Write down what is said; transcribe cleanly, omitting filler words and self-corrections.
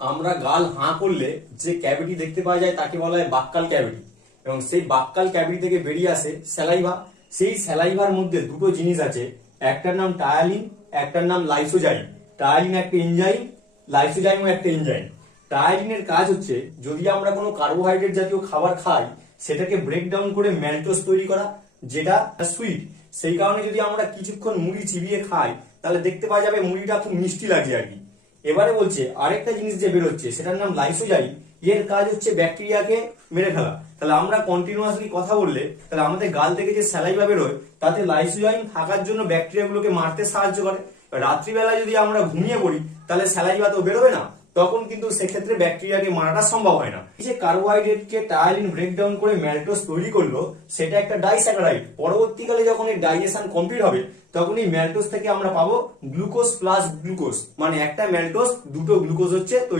আমরা গাল হাঁ করলে যে ক্যাভিটি দেখতে পাওয়া যায় তাকে বলা হয় বাক্কাল ক্যাভিটি, এবং সেই বাক্কাল ক্যাভিটি থেকে বেরিয়ে আসে স্যালাইভা। সেই স্যালাইভার মধ্যে দুটো জিনিস আছে, একটার নাম টায়ালিন, একটার নাম লাইসোজাইম। টায়ালিন একটা এনজাইম, লাইসোজাইমও একটা এনজাইম। টায়ালিনের কাজ হচ্ছে যদি আমরা কোনো কার্বোহাইড্রেট জাতীয় খাবার খাই সেটাকে ব্রেক ডাউন করে ম্যালটোজ তৈরি করা, যেটা সুইট। সেই কারণে যদি আমরা কিছুক্ষণ মুড়ি চিবিয়ে খাই তাহলে দেখতে পাওয়া যাবে মুড়িটা খুব মিষ্টি লাগছে আর কি। এবারে বলছে আরেকটা জিনিস যে বেরোচ্ছে সেটার নাম লাইসোজাইম। এর কাজ হচ্ছে ব্যাকটেরিয়াকে মেরে ফেলা। তাহলে আমরা কন্টিনিউয়াসলি কথা বললে তাহলে আমাদের গাল থেকে যে স্যালাইভা বেরোয় তাতে লাইসোজাইম থাকার জন্য ব্যাকটেরিয়াগুলোকে মারতে সাহায্য করে। রাত্রিবেলা যদি আমরা ঘুমিয়ে পড়ি তাহলে স্যালাইভা তো বেরোবে না, তখন কিন্তু সেক্ষেত্রে ব্যাকটেরিয়াকে মারাটা সম্ভব হয় না। এই যে কার্বোহাইড্রেটকে টায়ালিন ব্রেকডাউন করে ম্যালটোজ তৈরি করলো সেটা একটা ডাইস্যাকারাইড। পরবর্তীকালে যখন এই ডাইজেশন কমপ্লিট হবে তখন এই ম্যালটোজ থেকে আমরা পাবো গ্লুকোজ প্লাস গ্লুকোজ, মানে একটা ম্যালটোজ দুটো গ্লুকোজ হচ্ছে তৈরি।